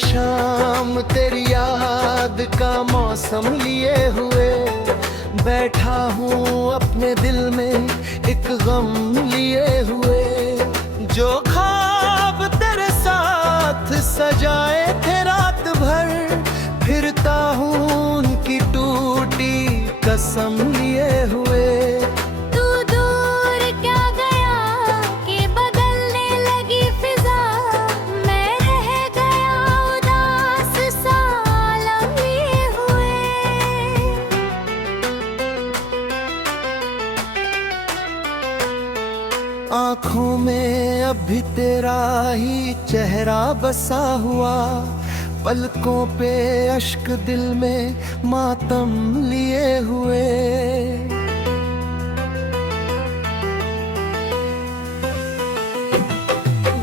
शाम तेरी याद का मौसम लिए हुए बैठा हूँ अपने दिल में एक गम लिए हुए। जो ख्वाब तेरे साथ सजाए थे रात भर फिरता हूँ उनकी टूटी कसम लिए हुए। आँखों में अभी तेरा ही चेहरा बसा हुआ, पलकों पे अश्क दिल में मातम लिए हुए।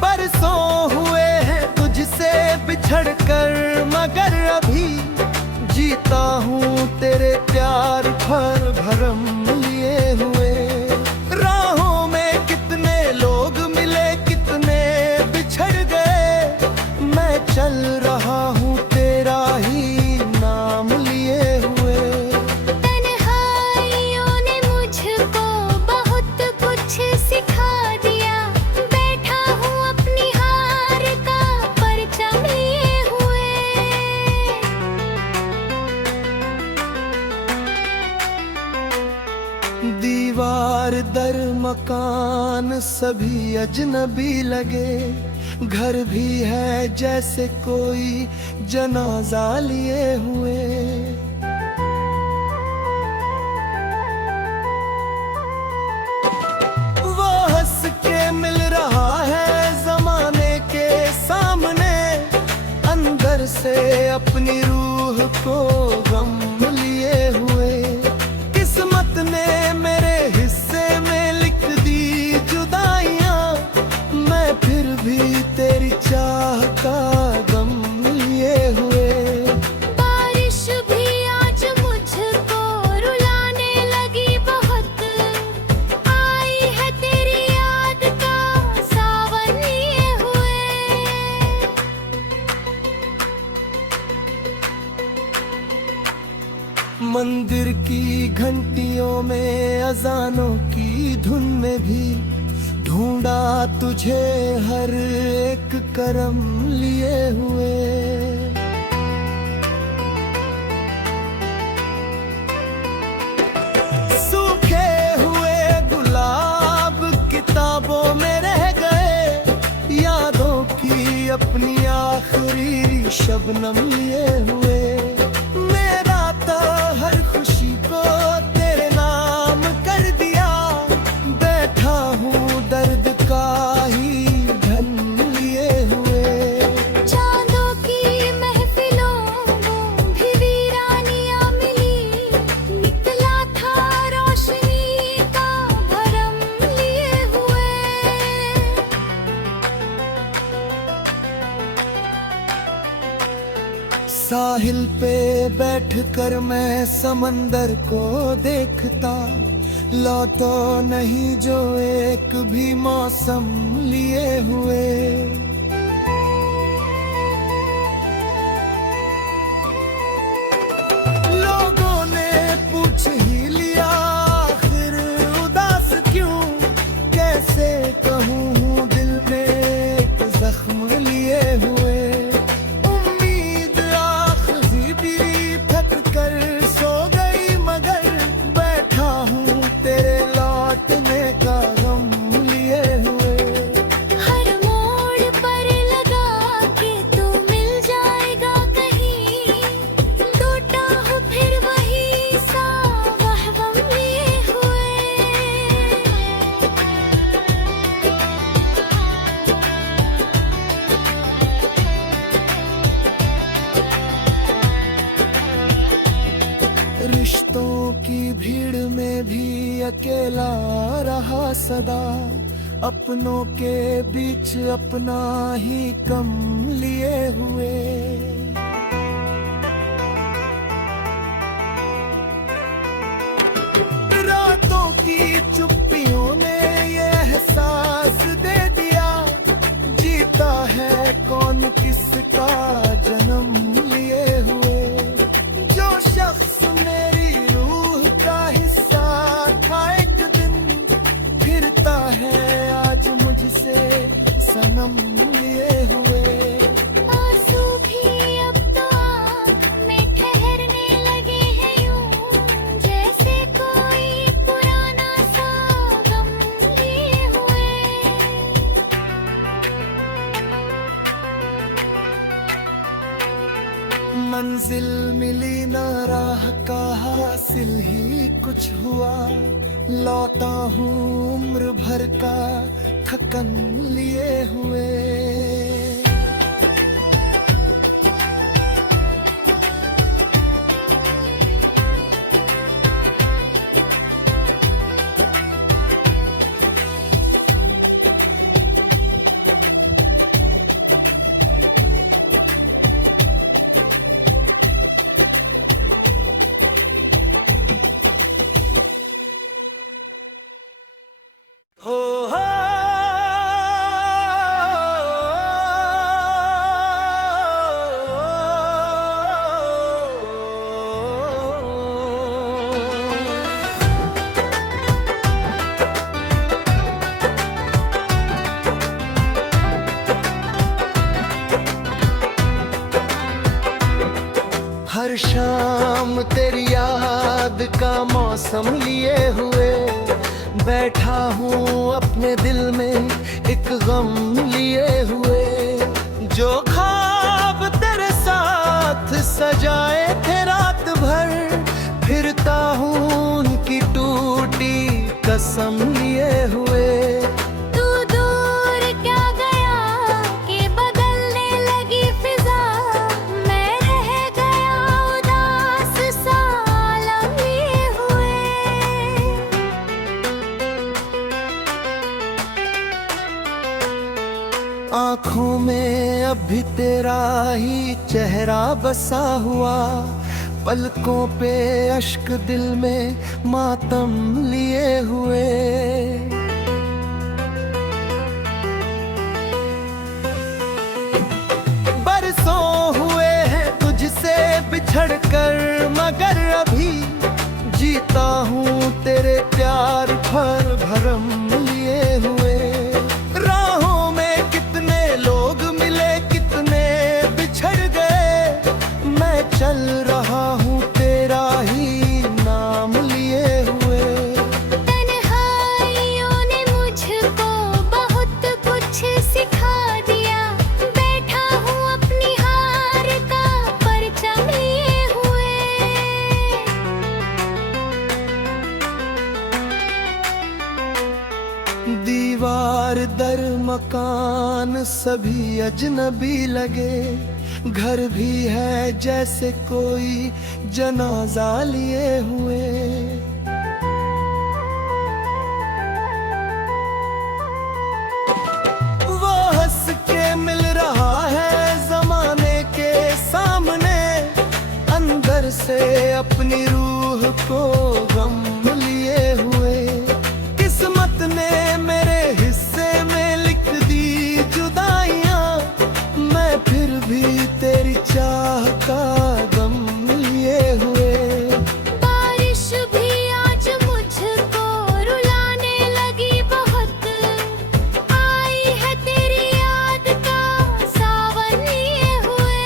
बरसों हुए हैं तुझसे बिछड़ कर मगर अभी जीता हूँ तेरे प्यार भर भरम लिए हुए। चल रहा हूँ तेरा ही नाम लिए हुए। तन्हाइयों ने मुझको बहुत कुछ सिखा दिया, बैठा हूँ अपनी हार का परचम लिए हुए। दीवार दर मकान सभी अजनबी लगे, घर भी है जैसे कोई जनाजा लिए हुए। वो हंस के मिल रहा है जमाने के सामने, अंदर से अपनी रूह को गम लिए हुए। किस्मत ने मेरे हिस्से में लिख दी जुदाइयां, मैं फिर भी तेरी चाह का गम लिए हुए। बारिश भी आज मुझको रुलाने लगी बहुत, आई है तेरी याद का सावन लिए हुए। मंदिर की घंटियों में अजानों की धुन में भी ढूंढा तुझे हर एक करम लिए हुए। सूखे हुए गुलाब किताबों में रह गए, यादों की अपनी आखिरी शबनम लिए हुए। मेरा तो हर खुशी को तेरे नाम कर दिया, बैठा हूँ दर्द का ही धन लिए हुए। चांदों की महफिलों भी वीरानियां मिली, निकला था रोशनी का भरम लिए हुए। साहिल पे बैठकर मैं समंदर को देखता, लौटो नहीं जो एक भी मौसम लिए हुए। लोगों ने पूछ ही लिया आखिर उदास क्यों, कैसे कहूँ दिल में एक जख्म लिए हुए। उम्मीद आखिरी भी थक कर सो गई मगर बैठा हूँ तेरे लौटने का गम लिए हुए। हर मोड़ पर लगा के तू मिल जाएगा कहीं, टूटा हो फिर वही सा वहवम लिए हुए। रिश्तों की भीड़ में भी अकेला रहा सदा, अपनों के बीच अपना ही कम लिए हुए। रातों की चुप्पियों ने ये एहसास दे दिया, जीता है कौन किसका जन्म लिए हुए। आंसू भी अब तो आँख में ठहरने लगे हैं यूं, जैसे कोई पुराना सा गम लिए हुए। मंजिल मिली ना राह का हासिल ही कुछ हुआ, लौटा हूँ उम्र भर का थकन लिए हुए। हो हो हर शाम तेरी याद का मौसम लिए हुए, बैठा हूँ अपने दिल में एक गम लिए हुए। जो ख्वाब तेरे साथ सजाए थे रात भर, फिरता हूँ उनकी टूटी कसम लिए हुए। तू दूर क्या गया कि बदलने लगी फिजा, मैं रह गया उदास सा आलम लिए हुए। आँखों में अब भी तेरा ही चेहरा बसा हुआ, पलकों पे अश्क दिल में मातम लिए हुए। बरसों हुए हैं तुझसे बिछड़ कर, मगर अभी जीता हूँ तेरे प्यार भर भरम लिए हुए। राहों में कितने लोग मिले, कितने बिछड़ गए, मैं चल रहा हूँ तेरा ही नाम लिए हुए। तन्हाइयों ने मुझको बहुत कुछ सिखा दिया, बैठा हूँ अपनी हार का परचम लिए हुए। दीवार दर मकान सभी अजनबी लगे, घर भी है जैसे कोई जनाजा लिए हुए। वो हंस के मिल रहा है जमाने के सामने, अंदर से अपनी रूह को गम लिए हुए। किस्मत ने मेरे हिस्से में लिख दी जुदाइयां, मैं फिर भी तेरी चाह का गम लिए हुए। बारिश भी आज मुझको रुलाने लगी बहुत, आई है तेरी याद का सावन लिए हुए।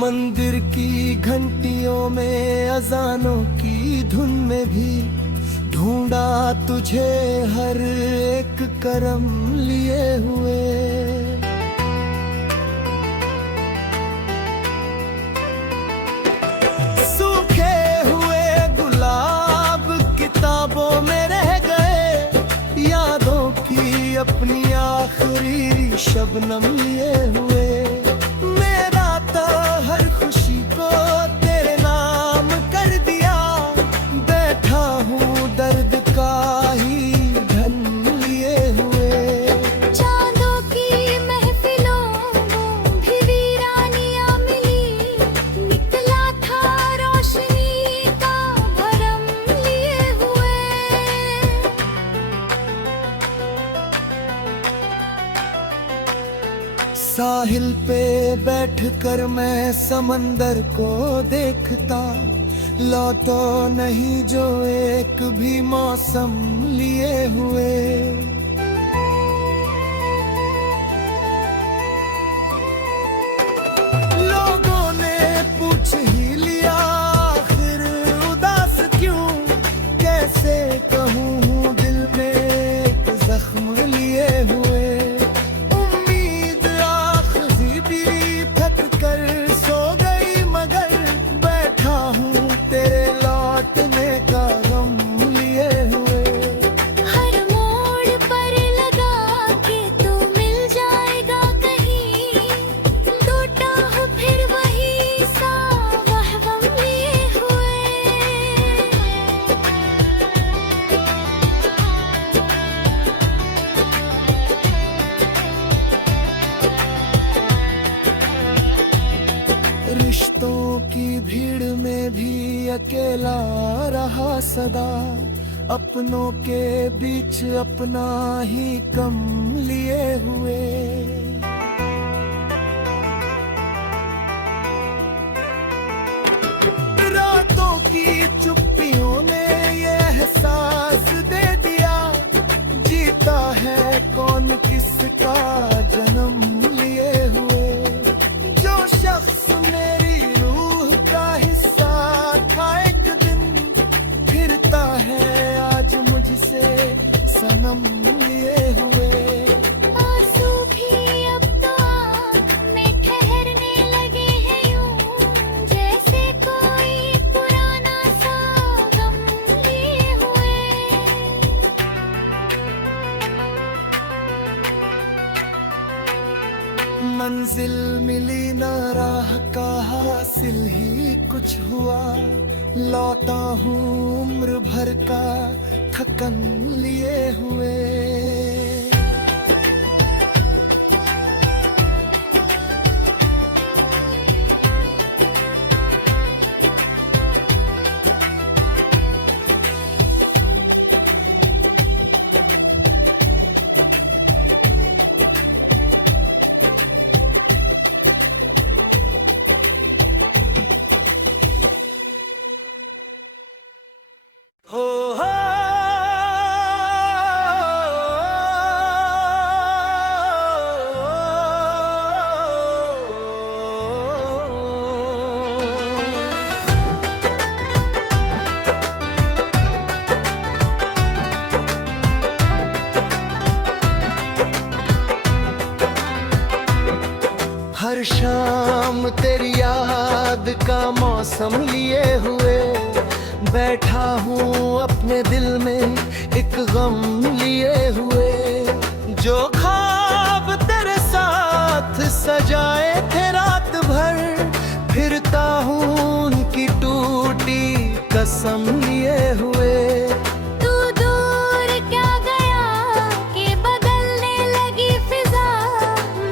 मंदिर की घंटियों में अजानों की धुन में भी ढूंढा तुझे हर एक करम लिए हुए। सूखे हुए गुलाब किताबों में रह गए, यादों की अपनी आखिरी शबनम लिए हुए। मेरा तो हर खुशी को तेरे नाम कर दिया, बैठा हूँ दर्द का ही धन लिए हुए। चांदों की महफिलों भी वीरानियां मिली, निकला था रोशनी का भरम लिए हुए। साहिल पे बैठकर मैं समंदर को देखता, लौटो नहीं जो एक भी मौसम लिए हुए। लोगों ने पूछ ही लिया आखिर उदास क्यों, कैसे कहूँ हूँ दिल में एक जख्म लिए हुए। उम्मीद आखिरी भी थक कर सो गई, मगर बैठा हूँ तेरे लौटने का गम लिए हुए। हर मोड़ पर लगा के तू मिल जाएगा कहीं, टूटा हूँ फिर वही सा वहवम लिए हुए। रिश्तों की भीड़ में भी अकेला रहा सदा, अपनों के बीच अपना ही कम लिए हुए। रातों की चुप्पियों ने ये एहसास दे दिया, जीता है कौन किसका जन्म लिए हुए। जो शख्स मेरी रूह का हिस्सा था एक दिन, फिरता है आज मुझसे सनम लिए हुए। आंसू भी अब तो आँख में ठहरने लगे हैं यूं, जैसे कोई पुराना सा गम लिए हुए। मंजिल मिली ना राह का हासिल ही कुछ हुआ, लौटा हूँ उम्र भर का थकन लिए हुए। हो हो हर शाम तेरी याद का मौसम लिए हुए, बैठा हूँ अपने दिल में एक गम लिए हुए। जो ख्वाब तेरे साथ सजाए थे रात भर, फिरता हूँ उनकी टूटी कसम लिए हुए। तू दूर क्या गया कि बदलने लगी फिजा,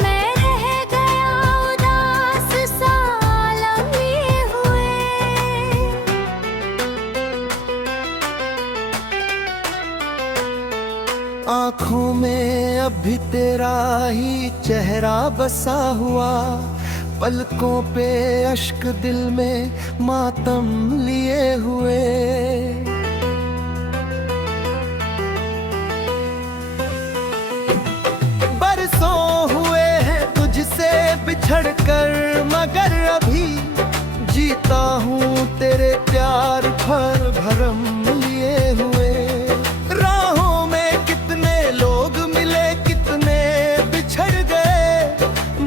मैं रह गया उदास सा आलम लिए हुए। आँखों में अभी तेरा ही चेहरा बसा हुआ, पलकों पे अश्क दिल में मातम लिए हुए। बरसों हुए हैं तुझसे बिछड़ कर, मगर अभी जीता हूँ तेरे प्यार भर भरम लिए हुए। राहों में कितने लोग मिले, कितने बिछड़ गए,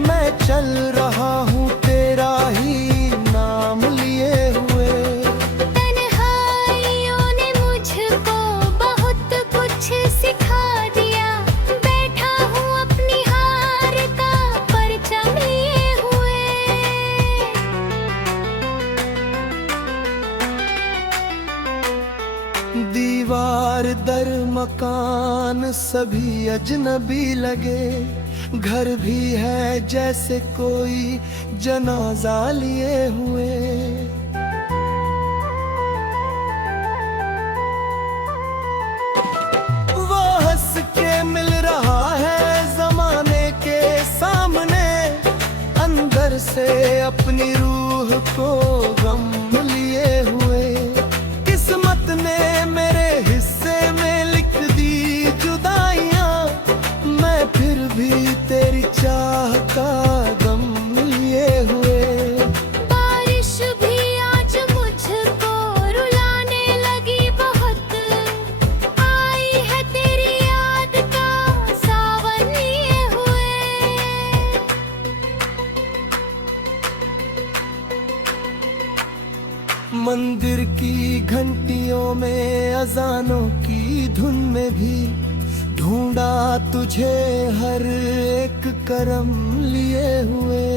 मैं चल रहा हूँ तेरा ही नाम लिए हुए। तन्हाइयों ने मुझको बहुत कुछ सिखा दिया, बैठा हूँ अपनी हार का परचम लिए हुए। दीवार दर मकान सभी अजनबी लगे, घर भी है जैसे कोई जनाजा लिए हुए। वो हंस के मिल रहा है जमाने के सामने, अंदर से अपनी रूह को गम लिए हुए। मंदिर की घंटियों में, अजानों की धुन में भी ढूंढा तुझे हर एक करम लिए हुए।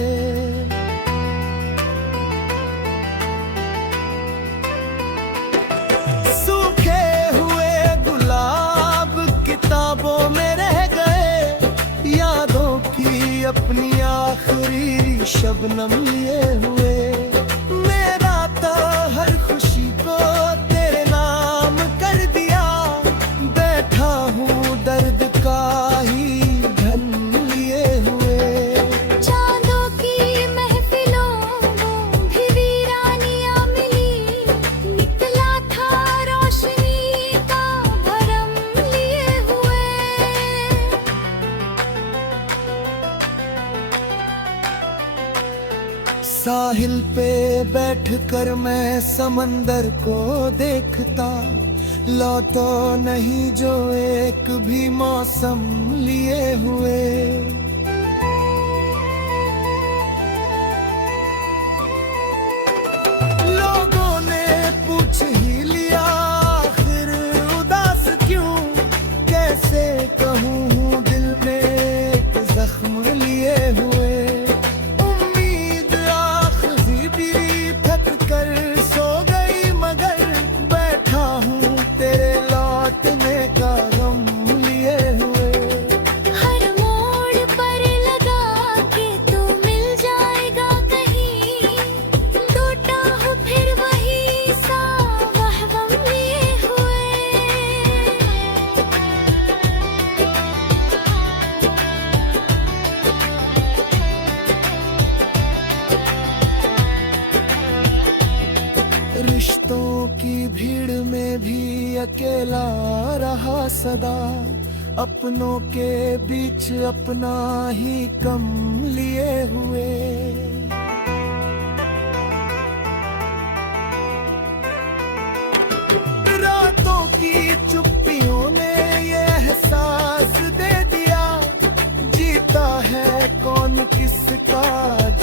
सूखे हुए गुलाब किताबों में रह गए, यादों की अपनी आखिरी शबनम लिए हुए। मेरा तो हर खुशी को तेरे नाम कर दिया, बैठा हूँ दर्द का ही धन लिए हुए। चांदों की महफिलों में भी वीरानियां मिली, निकला था रोशनी का भरम लिए हुए। साहिल पे बैठकर मैं समंदर को देखता, लौटो नहीं जो एक भी मौसम लिए हुए। लोगों ने पूछ ही लिया आखिर उदास क्यों, कैसे कहूँ हूँ दिल में एक जख्म लिए हुए। उम्मीद आखिरी भी थक कर सो गई, मगर बैठा हूँ तेरे लौटने का गम लिए हुए। हर मोड़ पर लगा के तू मिल जाएगा कहीं, लौटा हूँ फिर वही सा वहवम लिए हुए। रिश्तों की भीड़ में भी अकेला रहा सदा, अपनों के बीच अपना ही कम लिए हुए। रातों की चुप्पियों ने ये एहसास दे दिया, जीता है कौन किसका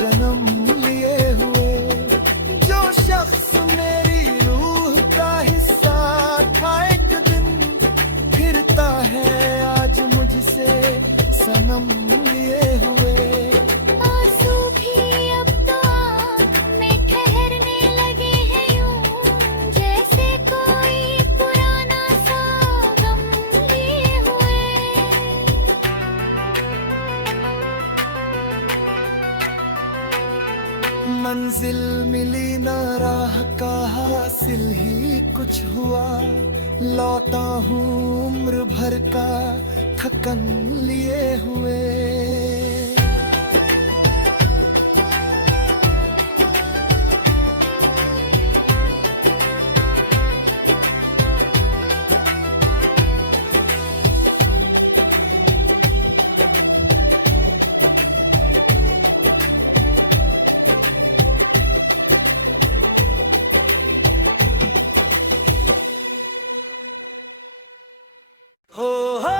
जन्म लिए हुए। जो शख्स मेरी रूह का हिस्सा था एक दिन, फिरता है आज मुझसे सनम लिए हुए। आंसू भी अब तो आँख में ठहरने लगे हैं यूं, जैसे कोई पुराना सा गम लिए हुए। मंजिल मिली ना, राह का हासिल ही कुछ हुआ, लौटा हूँ उम्र भर का थकन लिए हुए। हो हो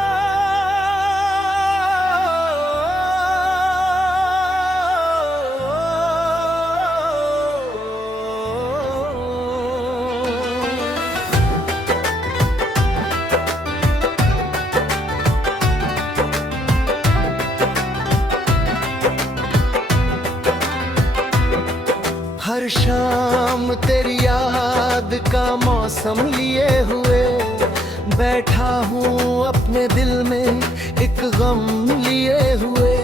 हर शाम तेरी याद का मौसम लिए हुए, बैठा हूँ अपने दिल में एक गम लिए हुए।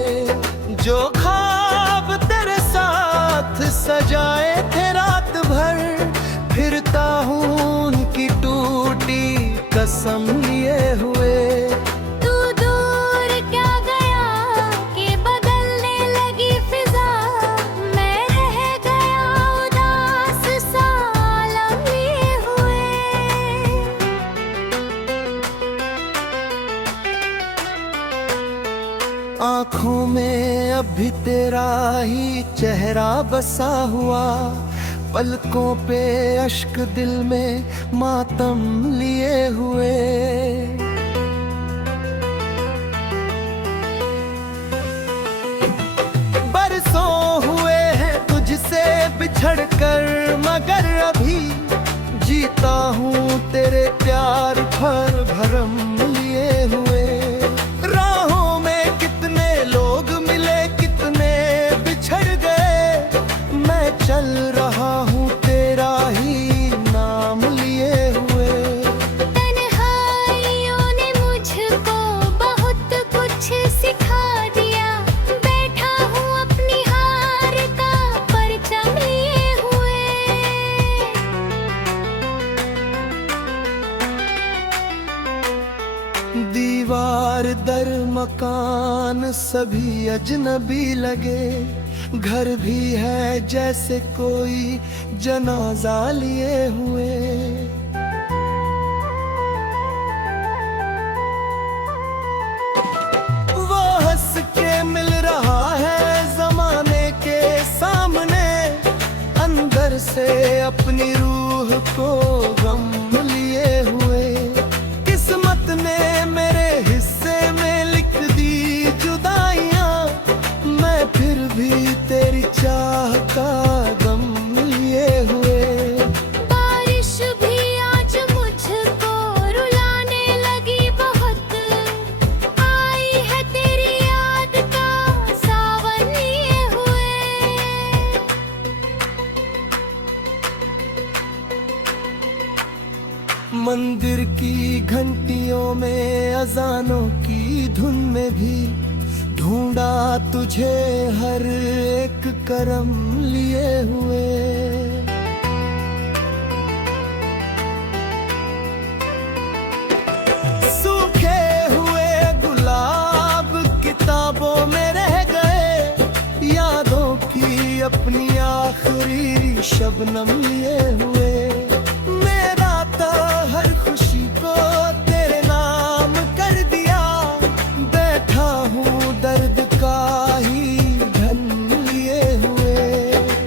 जो ख्वाब तेरे साथ सजाए थे रात भर, फिरता हूँ उनकी टूटी कसम लिए हुए। तू दूर क्या गया कि बदलने लगी फिजा, मैं रह गया उदास सा आलम लिए हुए। आँखों में अब भी तेरा ही चेहरा बसा हुआ, पलकों पे अश्क दिल में मातम लिए हुए। बरसों हुए हैं तुझसे बिछड़ कर, मगर अभी जीता हूँ तेरे प्यार भर भरम लिए हुए। राहों में कितने लोग मिले, कितने बिछड़ गए, मैं चल रहा हूँ तेरा ही नाम लिए हुए। तन्हाइयों ने मुझको बहुत कुछ सिखा दिया, बैठा हूँ अपनी हार का परचम लिए हुए। दीवार दर मकान सभी अजनबी लगे, घर भी है जैसे कोई जनाजा लिए हुए। वो हंस के मिल रहा है जमाने के सामने, अंदर से अपनी रूह को गम लिए हुए। किस्मत ने मेरे हिस्से में लिख दी जुदाइयां, मैं फिर भी तेरी चाह का गम लिए हुए। बारिश भी आज मुझको रुलाने लगी बहुत, आई है तेरी याद का सावन लिए हुए। मंदिर की घंटियों में अजानों की धुन में भी ढूंढा तुझे हर एक करम लिए हुए। सूखे हुए गुलाब किताबों में रह गए, यादों की अपनी आखिरी शबनम लिए हुए। मेरा तो हर खुशी को तेरे नाम कर दिया, बैठा हूँ दर्द का ही धन लिए हुए।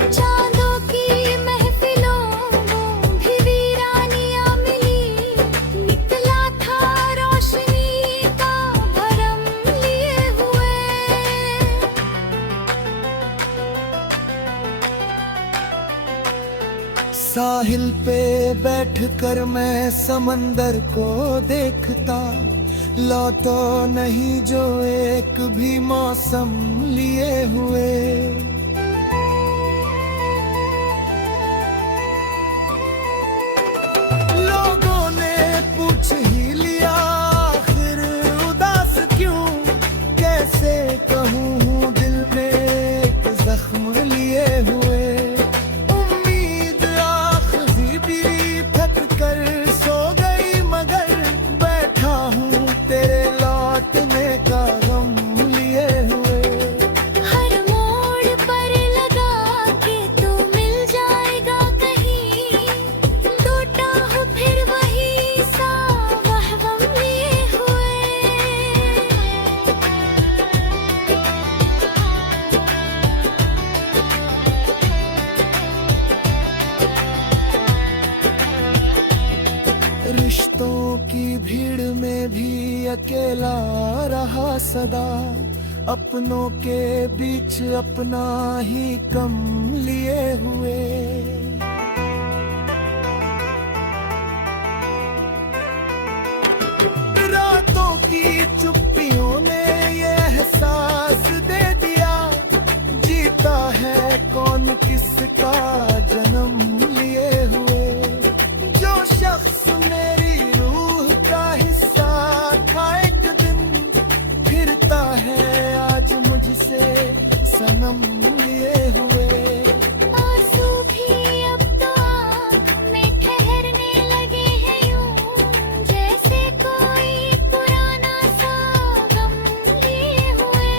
चांदों की महफिलों में भी वीरानियां मिली, निकला था रोशनी का भरम लिए हुए। साहिल पे बैठकर मैं समंदर को देखता, लौटो नहीं जो एक भी मौसम लिए हुए। लोगों ने पूछ ही लिया आखिर उदास क्यों, कैसे कहूँ हूँ दिल में एक जख्म लिए हुए। उम्मीद आखिरी भी थक कर सो गई, मगर बैठा हूँ तेरे लौटने का गम लिए हुए। हर मोड़ पर लगा के तू मिल जाएगा कहीं, टूटा हूँ फिर वही सा वहवम लिए हुए। रिश्तों की भीड़ में भी अकेला रहा सदा, अपनों के बीच अपना ही कम लिए हुए। रातों की चुप्पियों ने ये एहसास दे दिया, जीता है कौन किसका जन्म लिए हुए। जो शख्स मेरी रूह का हिस्सा था एक दिन, फिरता है आज मुझसे सनम लिए हुए। आंसू भी अब तो आँख में ठहरने लगे हैं यूं, जैसे कोई पुराना सा गम लिए हुए।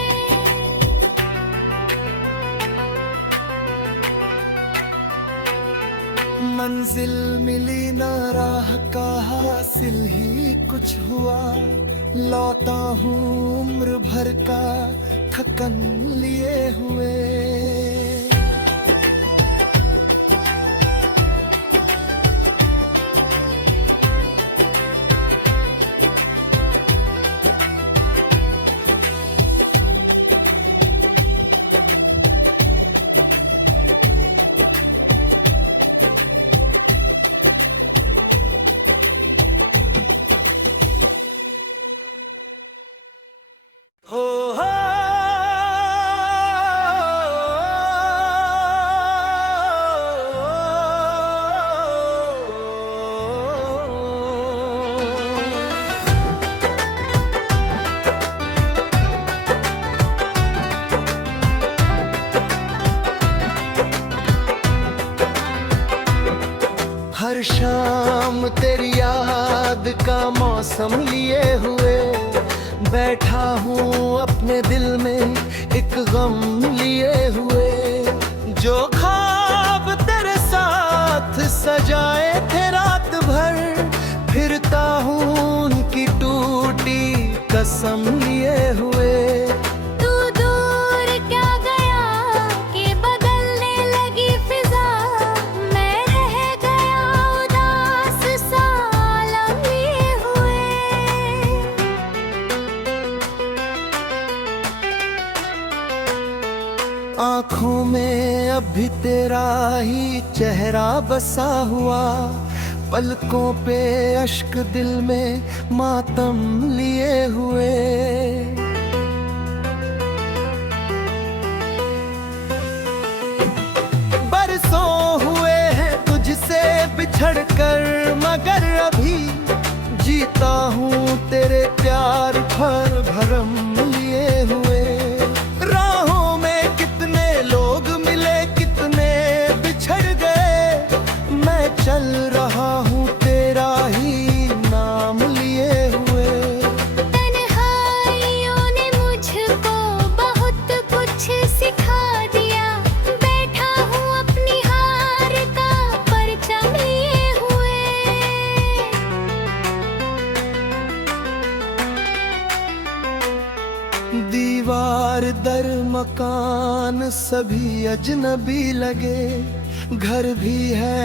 मंजिल मिली ना राह का हासिल ही कुछ हुआ, लौटा हूँ उम्र भर का थकन लिए हुए। हर शाम तेरी याद का मौसम लिए हुए बैठा हूँ अपने दिल में एक गम लिए हुए। जो ख्वाब तेरे साथ सजाए थे रात भर, फिरता हूँ उनकी टूटी कसम लिए हुए। तू दूर क्या गया कि बदलने लगी फिजा, मैं रह गया उदास सा आलम लिए हुए। आँखों में अभी तेरा ही चेहरा बसा हुआ, पलकों पे अश्क दिल में मातम लिए हुए। बरसों हुए हैं तुझसे बिछड़कर, मगर अभी जीता हूँ तेरे प्यार भर भरम लिए हुए। राहों में कितने लोग मिले, कितने बिछड़ गए, मैं चल रहा हूँ तेरा ही नाम लिए हुए। तन्हाइयों ने मुझको बहुत कुछ सिखा दिया, बैठा हूँ अपनी हार का परचम लिए हुए। दीवार दर मकान सभी अजनबी लगे, घर भी है